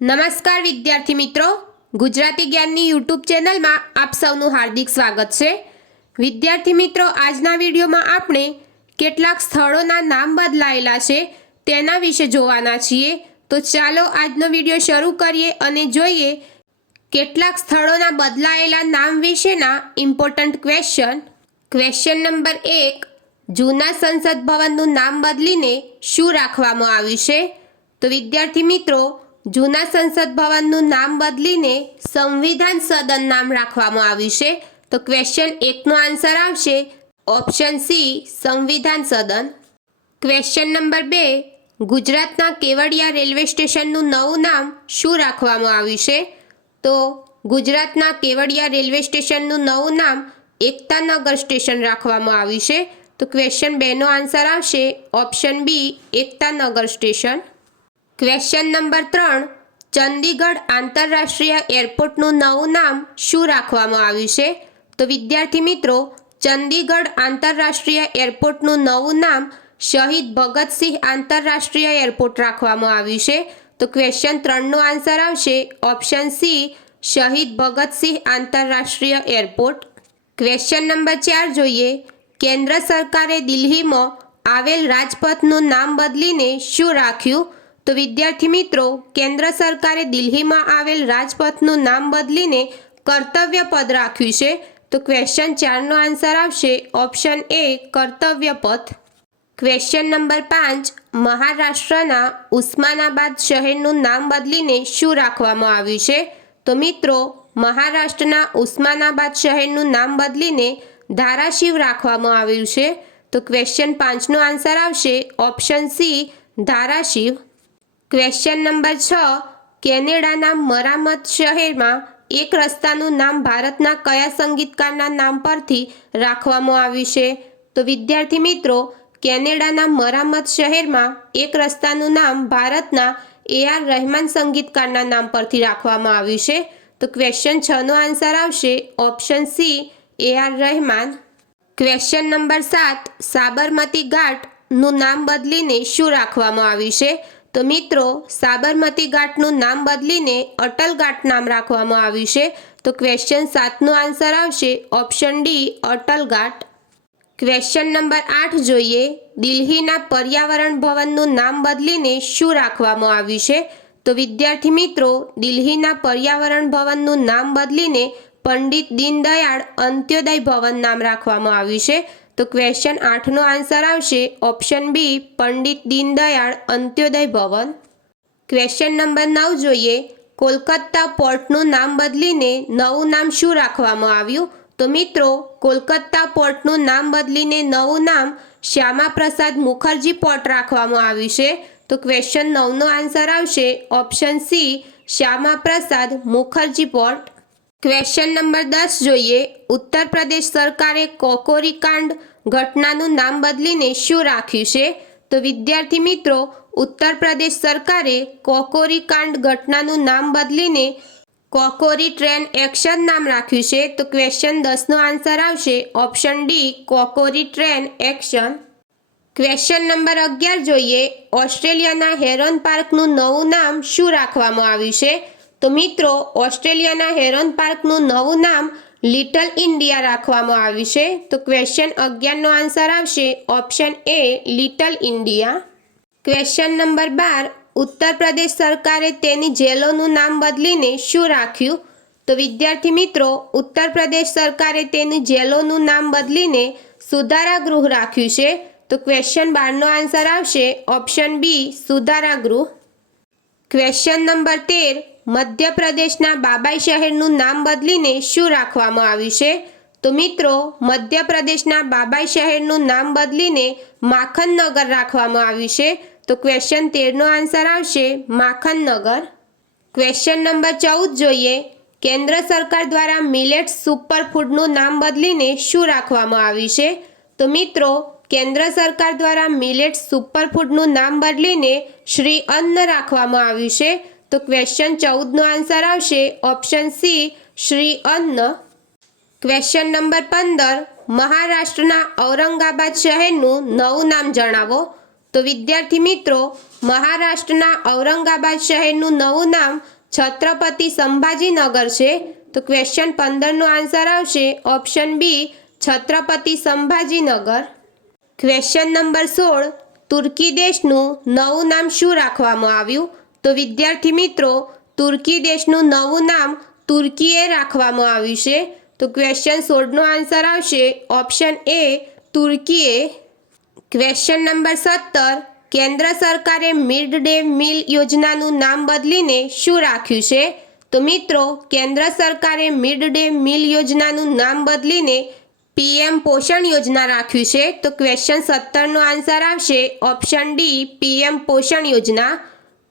નમસ્કાર વિદ્યાર્થી મિત્રો, ગુજરાતી જ્ઞાનની યુટ્યુબ ચેનલમાં આપ સૌનું હાર્દિક સ્વાગત છે। વિદ્યાર્થી મિત્રો, આજના વિડીયોમાં આપણે કેટલાક સ્થળોના નામ બદલાયેલા છે તેના વિશે જોવાના છીએ। તો ચાલો આજનો વિડીયો શરૂ કરીએ અને જોઈએ કેટલાક સ્થળોના બદલાયેલા નામ વિશેના ઇમ્પોર્ટન્ટ ક્વેશ્ચન। ક્વેશ્ચન નંબર 1, જૂના સંસદ ભવનનું નામ બદલીને શું રાખવામાં આવ્યું છે? તો વિદ્યાર્થી મિત્રો, જૂના સંસદ ભવનનું નામ બદલીને સંવિધાન સદન નામ રાખવામાં આવ્યું છે। તો ક્વેશ્ચન 1નો આન્સર આવશે ઓપ્શન સી, સંવિધાન સદન। ક્વેશ્ચન નંબર 2, ગુજરાતના કેવડિયા રેલવે સ્ટેશનનું નવું નામ શું રાખવામાં આવ્યું છે? તો ગુજરાતના કેવડિયા રેલવે સ્ટેશનનું નવું નામ એકતાનગર સ્ટેશન રાખવામાં આવ્યું છે। તો ક્વેશ્ચન 2નો આન્સર આવશે option B, Ektanagar station. Question number 3, Chandigarh આંતરરાષ્ટ્રીય એરપોર્ટનું નવું નામ શું રાખવામાં આવ્યું છે? તો વિદ્યાર્થી મિત્રો, ચંદીગઢ આંતરરાષ્ટ્રીય એરપોર્ટનું નવું નામ શહીદ ભગતસિંહ આંતરરાષ્ટ્રીય એરપોર્ટ રાખવામાં આવ્યું છે। તો ક્વેશ્ચન 3નો આન્સર આવશે ઓપ્શન સી, શહીદ ભગતસિંહ આંતરરાષ્ટ્રીય એરપોર્ટ। ક્વેશ્ચન નંબર 4 જોઈએ, કેન્દ્ર સરકારે દિલ્હીમાં આવેલ રાજપથનું નામ બદલીને શું રાખ્યું? તો વિદ્યાર્થી મિત્રો, કેન્દ્ર સરકારે દિલ્હીમાં આવેલ રાજપથનું નામ બદલીને કર્તવ્ય પથ રાખ્યું છે। તો ક્વેશ્ચન 4નો આન્સર આવશે ઓપ્શન એ, કર્તવ્ય પથ। ક્વેશ્ચન નંબર 5, મહારાષ્ટ્રના ઉસ્માનાબાદ શહેરનું નામ બદલીને શું રાખવામાં આવ્યું છે? તો મિત્રો, મહારાષ્ટ્રના ઉસ્માનાબાદ શહેરનું નામ બદલીને ધારાશિવ રાખવામાં આવ્યું છે। તો ક્વેશ્ચન 5નો આન્સર આવશે ઓપ્શન સી, ધારાશિવ। ક્વેશ્ચન નંબર 6, કેનેડાના મરામત શહેરમાં એક રસ્તાનું નામ ભારતના કયા સંગીતકારના નામ પરથી રાખવામાં આવ્યું છે? તો વિદ્યાર્થી મિત્રો, કેનેડાના મરામત શહેરમાં એક રસ્તાનું નામ ભારતના AR રહેમાન સંગીતકારના નામ પરથી રાખવામાં આવ્યું છે। તો ક્વેશ્ચન 6નો આન્સર આવશે option C, AR Rahman. Question number 7, Sabarmati ઘાટનું નામ બદલીને શું રાખવામાં આવ્યું છે? તો મિત્રો, સાબરમતી ઘાટનું નામ બદલીને અટલ ઘાટ નામ રાખવામાં આવ્યું છે। તો ક્વેશ્ચન 7નો આન્સર આવશે ઓપ્શન ડી, અટલ ઘાટ। ક્વેશ્ચન નંબર 8 જોઈએ, દિલ્હીના પર્યાવરણ ભવનનું નામ બદલીને શું રાખવામાં આવ્યું છે? તો વિદ્યાર્થી મિત્રો, દિલ્હીના પર્યાવરણ ભવનનું નામ બદલીને પંડિત દીનદયાળ અંત્યોદય ભવન નામ રાખવામાં આવ્યું છે। તો ક્વેશ્ચન 8નો આન્સર આવશે ઓપ્શન બી, પંડિત દીનદયાળ અંત્યોદય ભવન। ક્વેશ્ચન નંબર 9 જોઈએ, કોલકાતા પોર્ટનું નામ બદલીને નવું નામ શું રાખવામાં આવ્યું? તો મિત્રો, કોલકાતા પોર્ટનું નામ બદલીને નવું નામ શ્યામાપ્રસાદ મુખર્જી પોર્ટ રાખવામાં આવ્યું છે। તો ક્વેશ્ચન 9નો આન્સર આવશે option C, Shyamaprasad Mukherjee port. Question number 10 જોઈએ, ઉત્તર પ્રદેશ સરકારે કોકોરી કાંડ ઘટનાનું નામ બદલીને શું રાખ્યું છે? તો વિદ્યાર્થી મિત્રો, ઉત્તર પ્રદેશ સરકારે કોકોરી કાંડ ઘટનાનું નામ બદલીને કોકોરી ટ્રેન એક્શન નામ રાખ્યું છે। તો ક્વેશ્ચન 10નો આન્સર આવશે option D, Kakori train action. Question number 11 જોઈએ, ઓસ્ટ્રેલિયાના હેરોન પાર્કનું નવું નામ શું રાખવામાં આવ્યું છે? તો મિત્રો, ઓસ્ટ્રેલિયાના હેરોન પાર્કનું નવું નામ લિટલ ઇન્ડિયા રાખવામાં આવ્યું છે। તો ક્વેશ્ચન 11નો આન્સર આવશે option A, little India. Question number 12, Uttar Pradesh સરકારે તેની જેલોનું નામ બદલીને શું રાખ્યું? તો વિદ્યાર્થી મિત્રો, ઉત્તર પ્રદેશ સરકારે તેની જેલોનું નામ બદલીને સુધારા ગૃહ રાખ્યું છે। તો ક્વેશ્ચન 12નો આન્સર આવશે ઓપ્શન બી, સુધારા ગૃહ। ક્વેશ્ચન નંબર 13, મધ્યપ્રદેશના બાબાઈ શહેરનું નામ બદલીને શું રાખવામાં આવ્યું છે? તો મિત્રો, મધ્યપ્રદેશના બાબાઈ શહેરનું નામ બદલીને માખનનગર રાખવામાં આવ્યું છે। તો ક્વેશ્ચન 13નો આન્સર આવશે માખનનગર। ક્વેશ્ચન નંબર 14 જોઈએ, કેન્દ્ર સરકાર દ્વારા મિલેટ્સ સુપરફૂડનું નામ બદલીને શું રાખવામાં આવ્યું છે? તો મિત્રો, કેન્દ્ર સરકાર દ્વારા મિલેટ્સ સુપરફૂડનું નામ બદલીને શ્રી અન્ન રાખવામાં આવ્યું છે। તો ક્વેશ્ચન 14નો આન્સર આવશે option C, Shri Anna. Question number 15, મહારાષ્ટ્રના ઔરંગાબાદ શહેરનું નવું નામ જણાવો। તો વિદ્યાર્થી મિત્રો, મહારાષ્ટ્રના ઔરંગાબાદ શહેરનું નવું નામ છત્રપતિ સંભાજીનગર છે. તો ક્વેશ્ચન 15નો આન્સર આવશે option B Chhatrapati Sambhajinagar. Question number 16 તુર્કી દેશનું નવું નામ શું રાખવામાં આવ્યું? તો વિદ્યાર્થી મિત્રો તુર્કી દેશનું નવું નામ તુર્કીએ રાખવામાં આવ્યું છે. તો ક્વેશ્ચન 16નો આન્સર આવશે ઓપ્શન એ તુર્કીએ. ક્વેશ્ચન નંબર 17 કેન્દ્ર સરકારે મિડ ડે મીલ યોજનાનું નામ બદલીને શું રાખ્યું છે? તો મિત્રો કેન્દ્ર સરકારે મિડ ડે મીલ યોજનાનું નામ બદલીને પીએમ પોષણ યોજના રાખ્યું છે. તો ક્વેશ્ચન 17નો આન્સર આવશે ઓપ્શન ડી પીએમ પોષણ યોજના.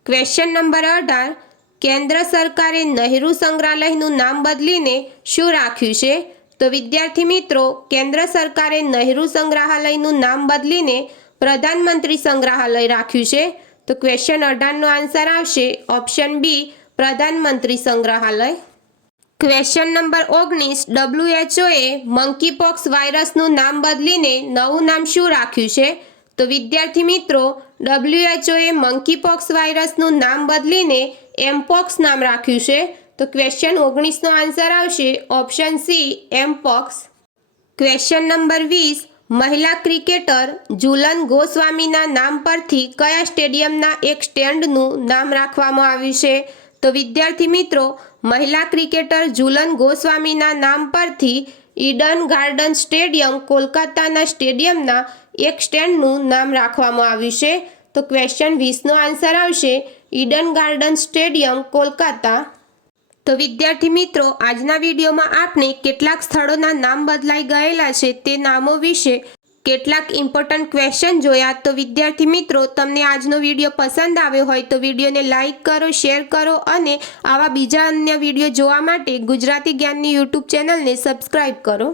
ક્વેશ્ચન નંબર 18 કેન્દ્ર સરકારે નહેરુ સંગ્રહાલયનું નામ બદલીને શું રાખ્યું છે? તો વિદ્યાર્થી મિત્રો કેન્દ્ર સરકારે નહેરુ સંગ્રહાલયનું નામ બદલીને પ્રધાનમંત્રી સંગ્રહાલય રાખ્યું છે. તો ક્વેશ્ચન 18નો આન્સર આવશે ઓપ્શન બી પ્રધાનમંત્રી સંગ્રહાલય. ક્વેશ્ચન નંબર 19 WHOએ મંકીપોક્સ વાયરસનું નામ બદલીને નવું નામ શું રાખ્યું છે? તો વિદ્યાર્થી મિત્રો WHOએ મંકીપોક્સ વાયરસનું નામ બદલીને એમપોક્સ નામ રાખ્યું છે. તો ક્વેશ્ચન 19નો આન્સર આવશે ઓપ્શન સી એમપોક્સ. ક્વેશ્ચન નંબર 20 મહિલા ક્રિકેટર ઝુલન ગોસ્વામીના નામ પરથી કયા સ્ટેડિયમના એક સ્ટેન્ડનું નામ રાખવામાં આવ્યું છે? તો વિદ્યાર્થી મિત્રો મહિલા ક્રિકેટર ઝુલન ગોસ્વામીના નામ પરથી ઈડન ગાર્ડન સ્ટેડિયમ કોલકાતાના સ્ટેડિયમના એક સ્ટેન્ડનું નામ રાખવામાં આવ્યું છે. તો ક્વેશ્ચન 20નો આન્સર આવશે ઈડન ગાર્ડન સ્ટેડિયમ કોલકાતા. તો વિદ્યાર્થી મિત્રો આજના વિડીયોમાં આપણે કેટલાક સ્થળોના નામ બદલાઈ ગયેલા છે તે નામો વિશે કેટલાક ઇમ્પોર્ટન્ટ ક્વેશ્ચન જોયા. તો વિદ્યાર્થી મિત્રો તમને આજનો વિડીયો પસંદ આવ્યો હોય તો વિડીયોને લાઇક કરો, શેર કરો અને આવા બીજા અન્ય વિડીયો જોવા માટે ગુજરાતી જ્ઞાનની યુટ્યુબ ચેનલને સબસ્ક્રાઈબ કરો.